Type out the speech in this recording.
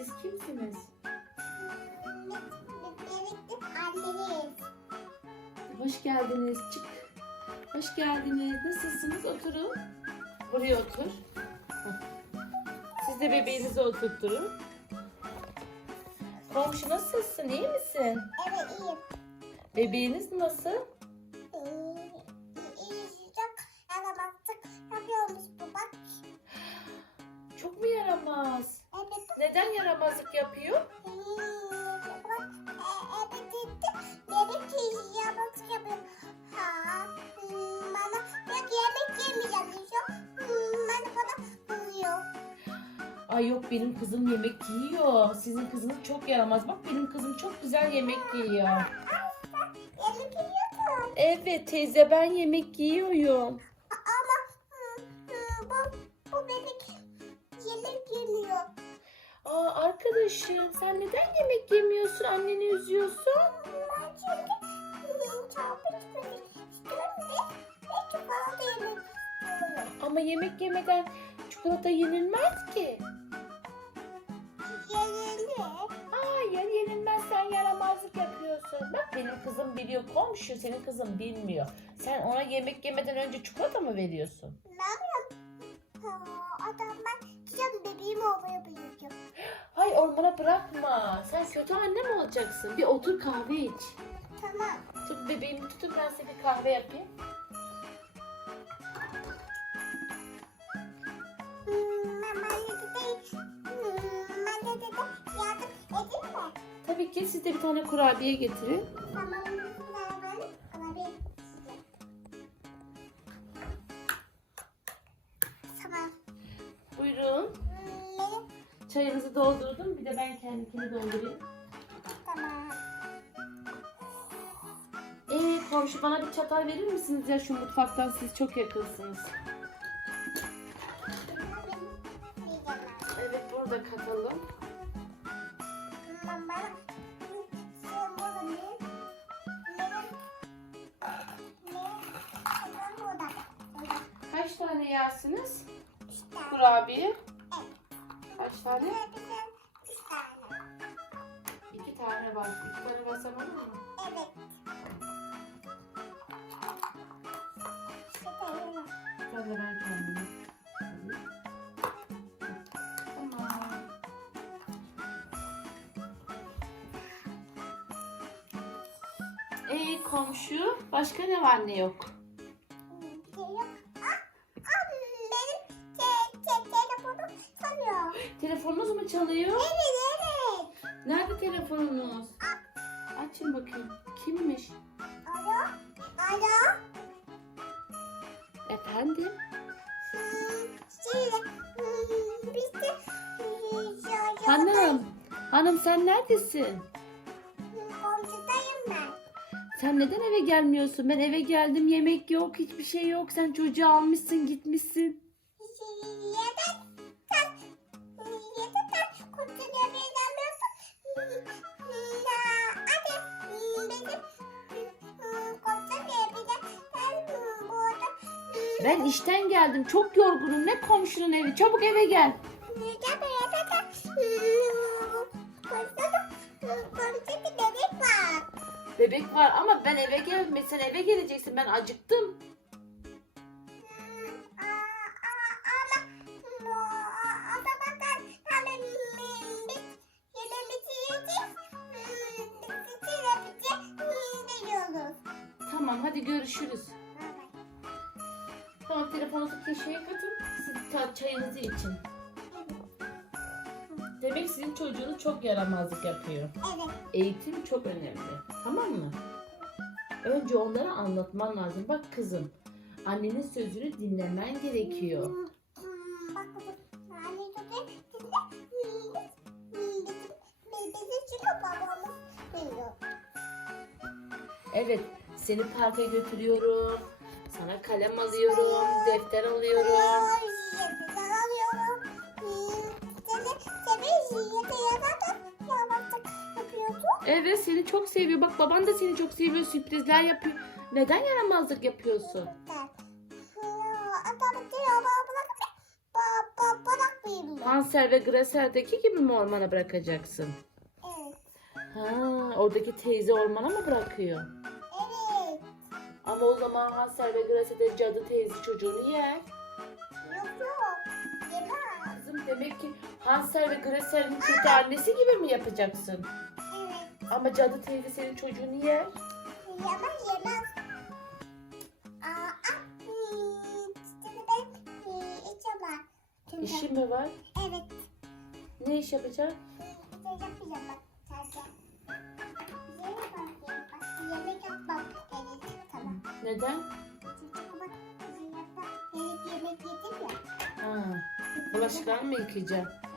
Siz kimsiniz? Anneniz. Hoş geldiniz. Çık. Hoş geldiniz. Nasılsınız? Oturun. Buraya otur. Siz de bebeğinizi oturtturun. Komşu nasılsın? İyi misin? Evet iyiyim. Bebeğiniz nasıl? Çok mu yaramaz? Neden yaramazlık yapıyor? Ay yok benim kızım yemek yiyor. Sizin kızınız çok yaramaz. Bak benim kızım çok güzel yemek yiyor. Evet teyze ben yemek yiyorum. Arkadaşım sen neden yemek yemiyorsun? Anneni üzüyorsun. Ama yemek yemeden çikolata yenilmez ki. Yenildi. Hayır yenilmez sen yaramazlık yapıyorsun. Bak benim kızım biliyor komşu senin kızın bilmiyor. Sen ona yemek yemeden önce çikolata mı veriyorsun? Ne adam ben gideceğim bebeğimi olmaya büyüyeceğim. Hay ormana bırakma. Sen kötü anne mi olacaksın? Bir otur kahve iç. Tamam. Tut bebeğimi tutun ben size bir kahve yapayım. Hmm. Hmm? Tabii ki siz de bir tane kurabiye getirin. Tamam. Buyurun. Hmm, Çayınızı doldurdum. Bir de ben kendikini doldurayım. tamam. Ee komşu bana bir çatal verir misiniz ya şu mutfaktan siz çok yakınsınız. Evet burada katalım. Kaç tane yersiniz? Kurabiye. Kaç tane? İki tane var. İki tane versem olur mu? Evet. Tane ben kendime. Komşu başka ne var ne yok? Şey yok. Telefonunuz mu çalıyor? Evet, evet. Nerede telefonunuz? Açın bakayım. Kimmiş? Alo, alo. Efendim? Şey, biz de ya- ya- Hanım. Hanım sen neredesin? Komşudayım ben. Sen neden eve gelmiyorsun? Ben eve geldim yemek yok hiçbir şey yok. Sen çocuğu almışsın gitmişsin. Ben işten geldim. Çok yorgunum. Ne komşunun evi? Çabuk eve gel. Bebek var. Bebek var ama ben eve gelme. Sen eve geleceksin. Ben acıktım. Tamam hadi görüşürüz. Tamam telefonunuzu keşfeye katın. Siz çayınızı için. Demek sizin çocuğunuz çok yaramazlık yapıyor. Evet. Eğitim çok önemli. Tamam mı? Önce onlara anlatman lazım. Bak kızım, annenin sözünü dinlemen gerekiyor. Evet, seni parka götürüyorum. Sana kalem alıyorum, defter alıyorum. Evet, seni çok seviyor. Bak baban da seni çok seviyor, sürprizler yapıyor. Neden yaramazlık yapıyorsun? Hansel ve Gretel'deki gibi mi ormana bırakacaksın? Evet. Ha, oradaki teyze ormana mı bırakıyor? Ama o zaman Hansel ve Gretel de cadı teyze çocuğunu yer. Yok yok. Yemem. Kızım demek ki Hansel ve Gretel'in kötü annesi gibi mi yapacaksın? Evet. Ama cadı teyze senin çocuğunu yer. Yemez yemez. Aa, ah, hmm, ben hmm, İşi mi var? Evet. Ne iş yapacak? Şey yapacağım bak. Neden? Ha, bulaşıklar mı yıkayacak?